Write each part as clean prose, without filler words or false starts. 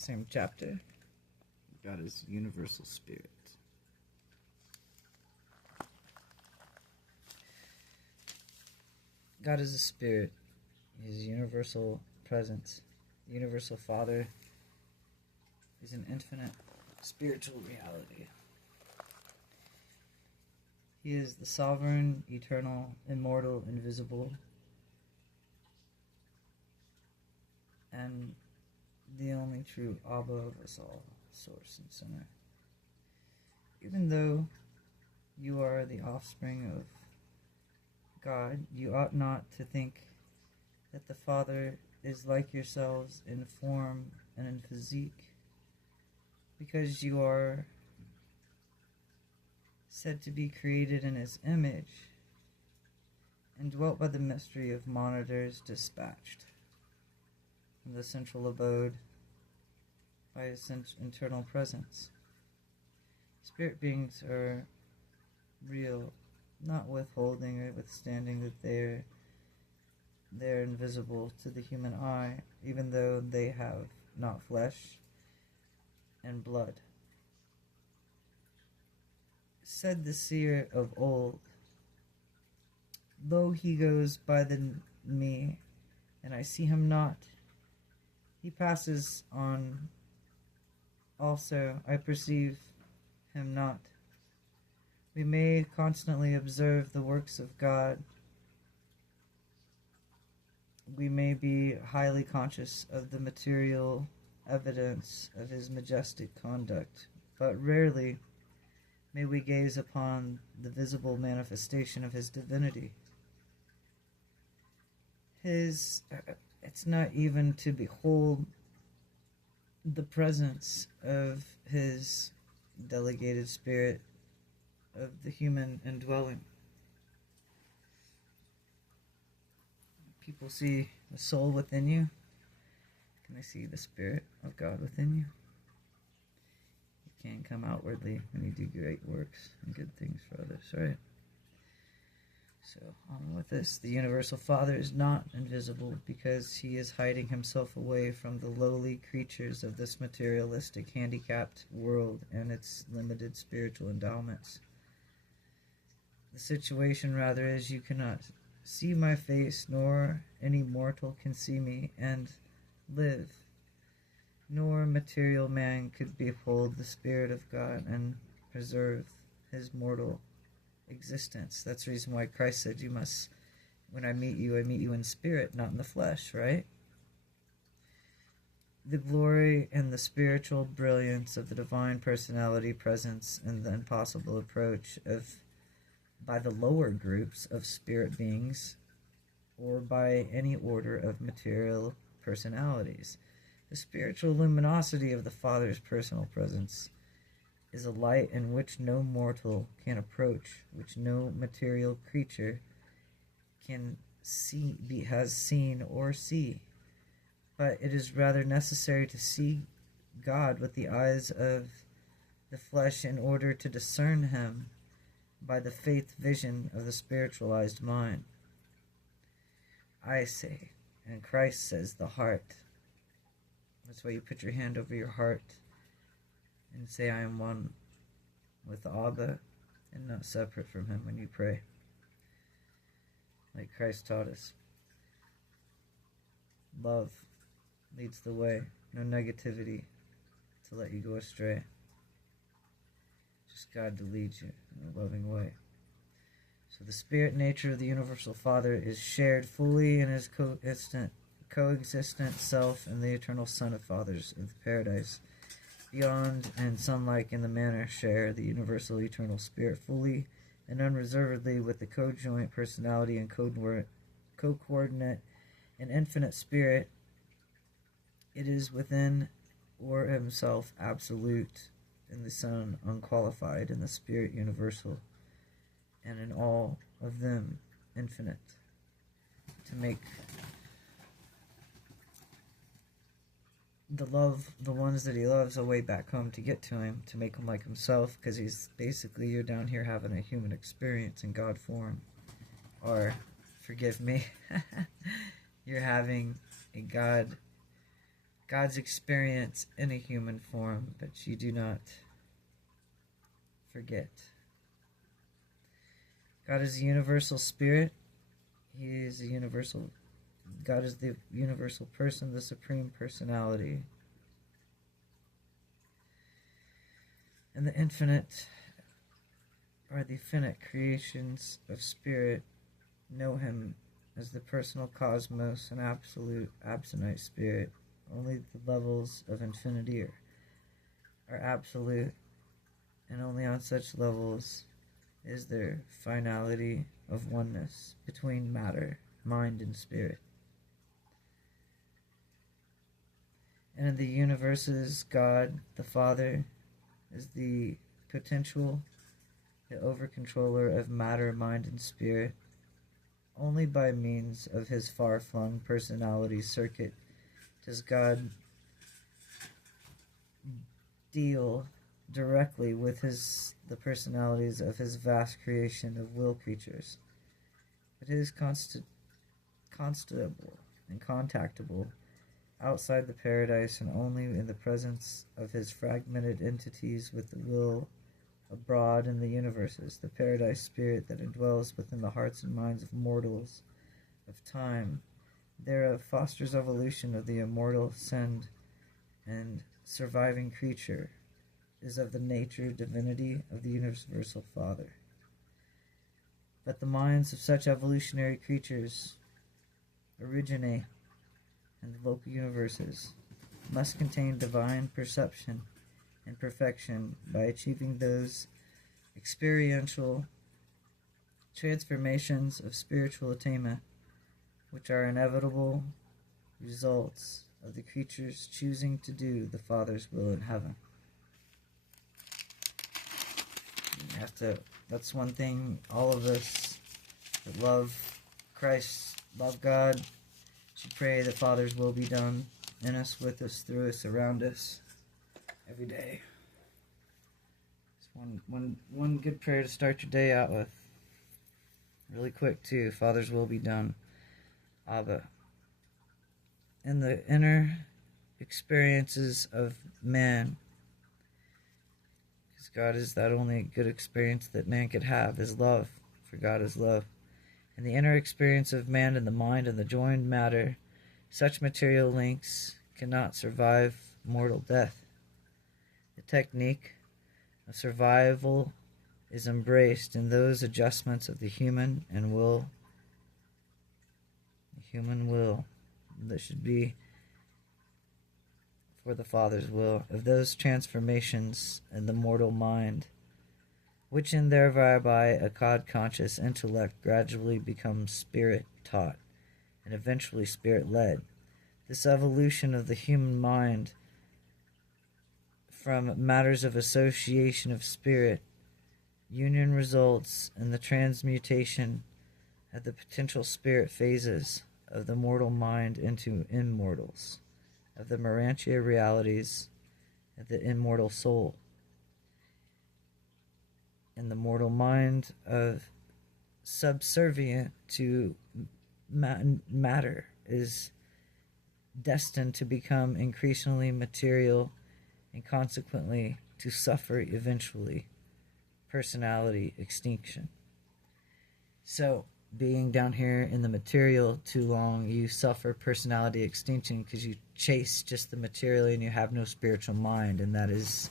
Same chapter. God is universal spirit. God is a spirit. He is universal presence. The universal Father is an infinite spiritual reality. He is the sovereign, eternal, immortal, invisible, and the only true Abba of us all, source and center. Even though you are the offspring of God, you ought not to think that the Father is like yourselves in form and in physique, because you are said to be created in His image and dwelt by the mystery of monitors dispatched from the central abode by His internal presence. Spirit beings are real, not withholding or withstanding that they're invisible to the human eye, even though they have not flesh and blood. Said the seer of old, "Lo, he goes by me, and I see him not. He passes on also, I perceive him not." We may constantly observe the works of God. We may be highly conscious of the material evidence of His majestic conduct, but rarely may we gaze upon the visible manifestation of His divinity. It's not even to behold the presence of His delegated spirit of the human indwelling. People see the soul within you. Can they see the Spirit of God within you? You can't come outwardly when you do great works and good things for others, right? So, on with this. The universal Father is not invisible because He is hiding Himself away from the lowly creatures of this materialistic, handicapped world and its limited spiritual endowments. The situation, rather, is you cannot see my face, nor any mortal can see me and live, nor material man could behold the Spirit of God and preserve his mortal existence. That's the reason why Christ said, "You must, when I meet you in spirit, not in the flesh," right? The glory and the spiritual brilliance of the divine personality presence and the impossible approach by the lower groups of spirit beings or by any order of material personalities. The spiritual luminosity of the Father's personal presence is a light in which no mortal can approach, which no material creature can has seen or see. But it is rather necessary to see God with the eyes of the flesh in order to discern Him by the faith vision of the spiritualized mind. I say, and Christ says, the heart. That's why you put your hand over your heart and say, "I am one with Abba and not separate from Him," when you pray, like Christ taught us. Love leads the way, no negativity to let you go astray. Just God to lead you in a loving way. So the spirit nature of the universal Father is shared fully in His coexistent self and the eternal Son of Fathers of the paradise. Beyond and sunlike in the manner share the universal eternal Spirit fully and unreservedly with the co-joint personality and co-coordinate and infinite Spirit. It is within or Himself absolute, in the Son unqualified, in the Spirit universal, and in all of them infinite, to make the ones that He loves a way back home to get to Him, to make them like Himself, because He's basically, you're down here having a human experience in God form, or, forgive me, you're having a God God's experience in a human form, but you do not forget. God is a universal spirit. He is a universal. God is the universal person, the supreme personality. And the infinite, or the finite creations of spirit know him as the personal cosmos and absolute absonite spirit. Only the levels of infinity are absolute, and only on such levels is there finality of oneness between matter, mind, and spirit. And in the universes, God, the Father, is the potential, the overcontroller of matter, mind, and spirit. Only by means of his far-flung personality circuit does God deal directly with the personalities of his vast creation of will creatures. It is constable and contactable outside the paradise, and only in the presence of his fragmented entities with the will abroad in the universes, the paradise spirit that indwells within the hearts and minds of mortals of time, thereof fosters evolution of the immortal send, and surviving creature is of the nature divinity of the universal Father. But the minds of such evolutionary creatures originate in the local universes must contain divine perception and perfection by achieving those experiential transformations of spiritual attainment which are inevitable results of the creatures choosing to do the Father's will in heaven. That's one thing all of us that love Christ, love God, should pray that Father's will be done in us, with us, through us, around us, every day. It's one good prayer to start your day out with. Really quick too. Father's will be done. Abba. In the inner experiences of man, because God is that only good experience that man could have, is love, for God is love. In the inner experience of man in the mind and the joined matter, such material links cannot survive mortal death. The technique of survival is embraced in those adjustments of the human will that should be for the Father's will, of those transformations in the mortal mind, which in thereby a God-conscious intellect gradually becomes spirit-taught, and eventually spirit-led. This evolution of the human mind from matters of association of spirit union results in the transmutation of the potential spirit phases of the mortal mind into immortals, of the URANTIA realities of the immortal soul. In the mortal mind of subservient to matter is destined to become increasingly material and consequently to suffer eventually personality extinction. So, being down here in the material too long, you suffer personality extinction because you chase just the material and you have no spiritual mind, and that is,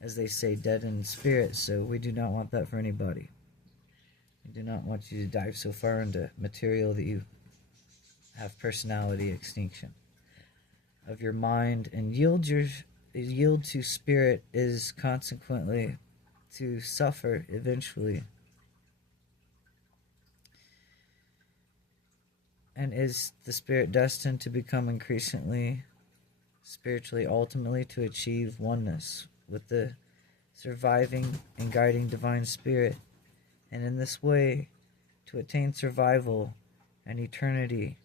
as they say, dead in spirit. So we do not want that for anybody. We do not want you to dive so far into material that you have personality extinction of your mind, and yield to spirit is consequently to suffer eventually. And is the spirit destined to become increasingly spiritually, ultimately to achieve oneness with the surviving and guiding divine spirit, and in this way to attain survival and eternity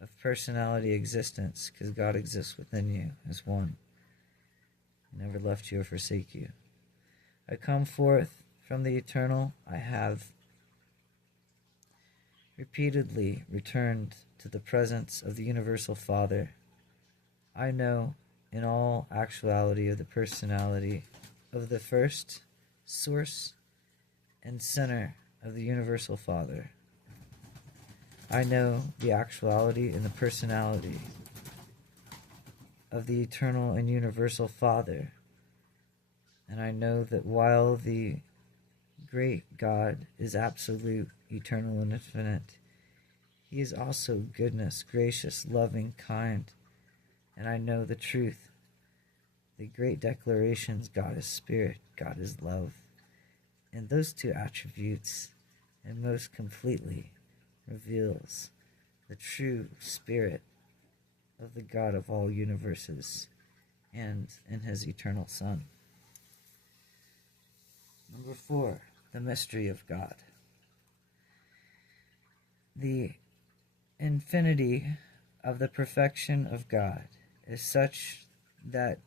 of personality existence, because God exists within you as one. He never left you or forsake you. I come forth from the eternal. I have repeatedly returned to the presence of the universal Father, I know in all actuality of the personality of the first source and center of the universal Father. I know the actuality and the personality of the eternal and universal Father. And I know that while the great God is absolute, eternal, and infinite, He is also goodness, gracious, loving, kind. And I know the truth, the great declarations, God is spirit, God is love. And those two attributes, and most completely, reveals the true spirit of the God of all universes and in His eternal Son. Number 4, the mystery of God. The infinity of the perfection of God is such that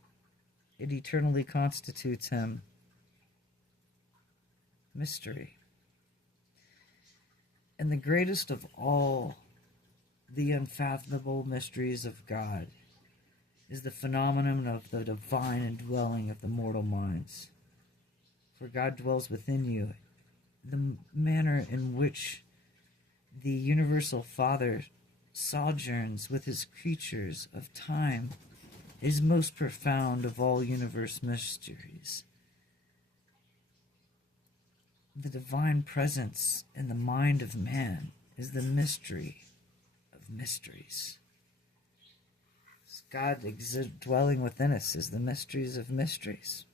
it eternally constitutes Him mystery. And the greatest of all the unfathomable mysteries of God is the phenomenon of the divine indwelling of the mortal minds. For God dwells within you. The manner in which the universal Father sojourns with His creatures of time is most profound of all universe mysteries. The divine presence in the mind of man is the mystery of mysteries. God dwelling within us is the mysteries of mysteries.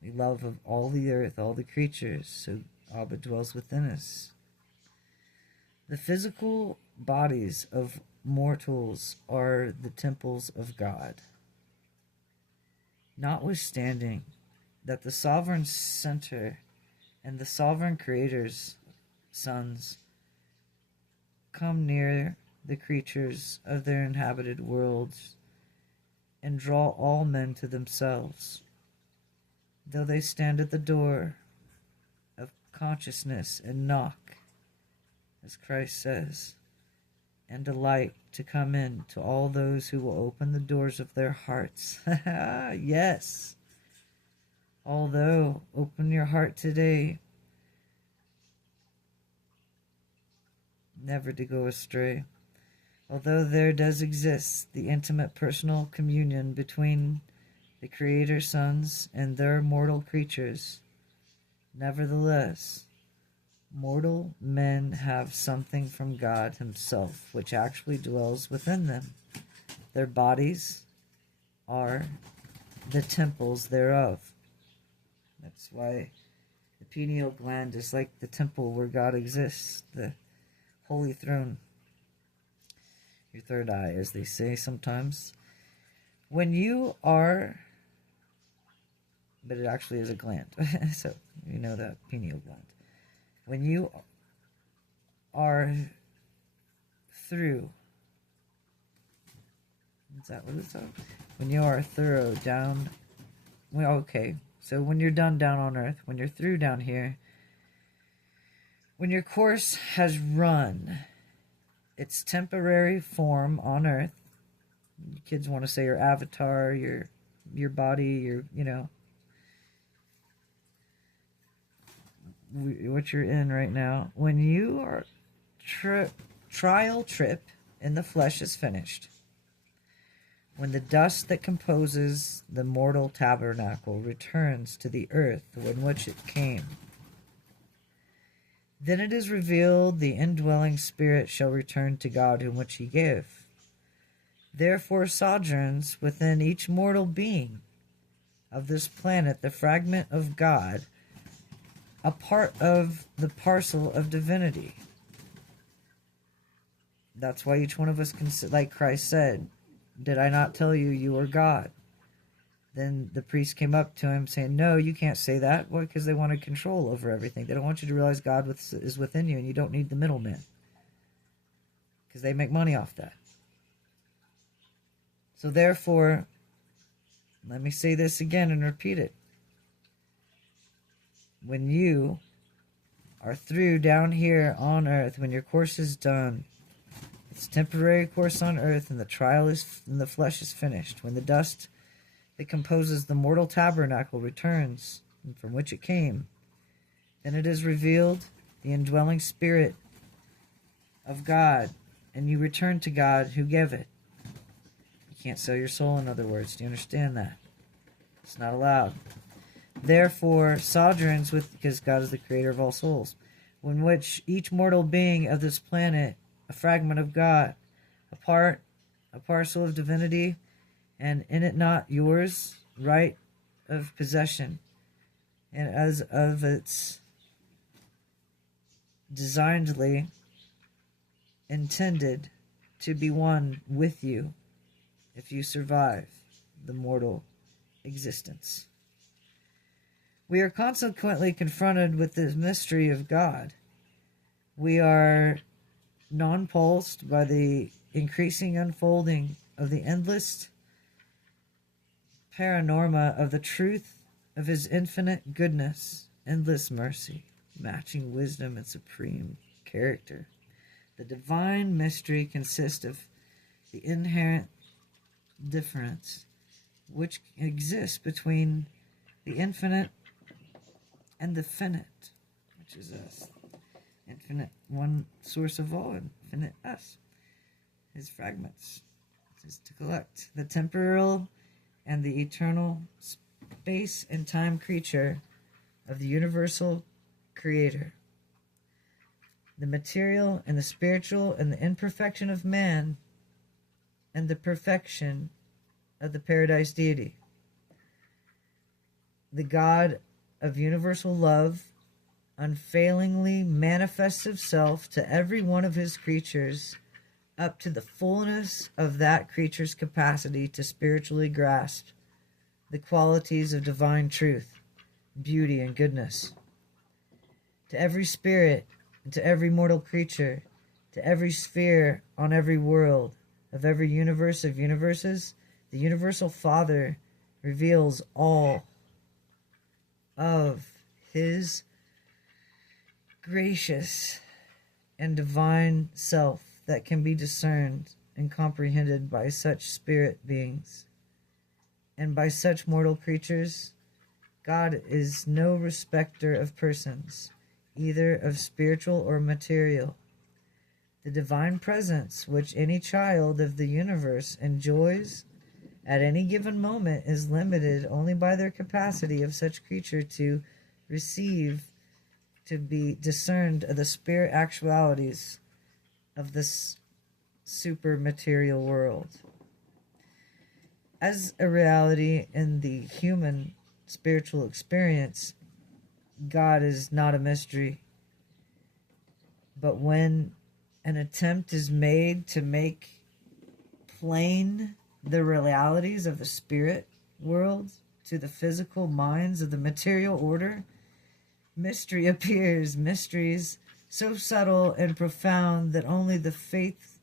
We love of all the earth, all the creatures, so Abba dwells within us. The physical bodies of mortals are the temples of God. Notwithstanding that the sovereign center and the sovereign creator's sons come near the creatures of their inhabited worlds and draw all men to themselves, though they stand at the door of consciousness and knock, as Christ says, and delight to come in to all those who will open the doors of their hearts. Yes. Although, open your heart today, never to go astray. Although there does exist the intimate personal communion between the Creator's sons and their mortal creatures, nevertheless, mortal men have something from God Himself which actually dwells within them. Their bodies are the temples thereof. That's why the pineal gland is like the temple where God exists, the holy throne. Your third eye, as they say sometimes. When you are, but it actually is a gland, so you know that, pineal gland. When you are through, is that what it's called? When you are thorough down, well, okay, so when you're done down on earth, when you're through down here, when your course has run its temporary form on earth, kids want to say your avatar, your body, your, what you're in right now. When you are trial trip in the flesh is finished, when the dust that composes the mortal tabernacle returns to the earth in which it came, then it is revealed the indwelling spirit shall return to God whom which He gave. Therefore sojourns within each mortal being of this planet the fragment of God, a part of the parcel of divinity. That's why each one of us can, like Christ said, did I not tell you you are God? Then the priest came up to him saying, no, you can't say that. Why? Because they wanted control over everything. They don't want you to realize God is within you and you don't need the middleman. Because they make money off that. So therefore, let me say this again and repeat it. When you are through down here on earth, when your course is done, its temporary course on earth, and the trial in the flesh is finished. When the dust that composes the mortal tabernacle returns, and from which it came, then it is revealed the indwelling spirit of God, and you return to God who gave it. You can't sell your soul, in other words. Do you understand that? It's not allowed. Therefore, sojourns with, because God is the creator of all souls, in which each mortal being of this planet, a fragment of God, a parcel of divinity, and in it not yours, right of possession, and as of its designedly intended to be one with you if you survive the mortal existence. We are consequently confronted with the mystery of God. We are nonplussed by the increasing unfolding of the endless panorama of the truth of his infinite goodness, endless mercy, matching wisdom and supreme character. The divine mystery consists of the inherent difference which exists between the infinite and the finite, which is us. Infinite, one source of all, infinite us. His fragments is to collect. The temporal and the eternal space and time creature of the universal creator. The material and the spiritual and the imperfection of man and the perfection of the paradise deity. The God of universal love unfailingly manifests himself to every one of his creatures up to the fullness of that creature's capacity to spiritually grasp the qualities of divine truth, beauty, and goodness. To every spirit, and to every mortal creature, to every sphere on every world, of every universe of universes, the universal Father reveals all of his gracious and divine self that can be discerned and comprehended by such spirit beings. And by such mortal creatures, God is no respecter of persons, either of spiritual or material. The divine presence which any child of the universe enjoys at any given moment is limited only by their capacity of such creature to receive, to be discerned of the spirit actualities of this super material world. As a reality in the human spiritual experience, God is not a mystery. But when an attempt is made to make plain the realities of the spirit world to the physical minds of the material order, mystery appears, mysteries so subtle and profound that only the faith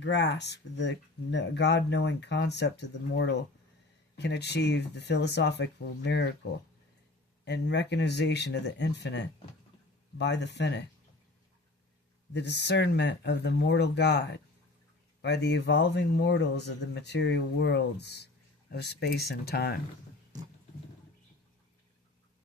grasp the God-knowing concept of the mortal can achieve the philosophical miracle and recognition of the infinite by the finite, the discernment of the mortal God by the evolving mortals of the material worlds of space and time.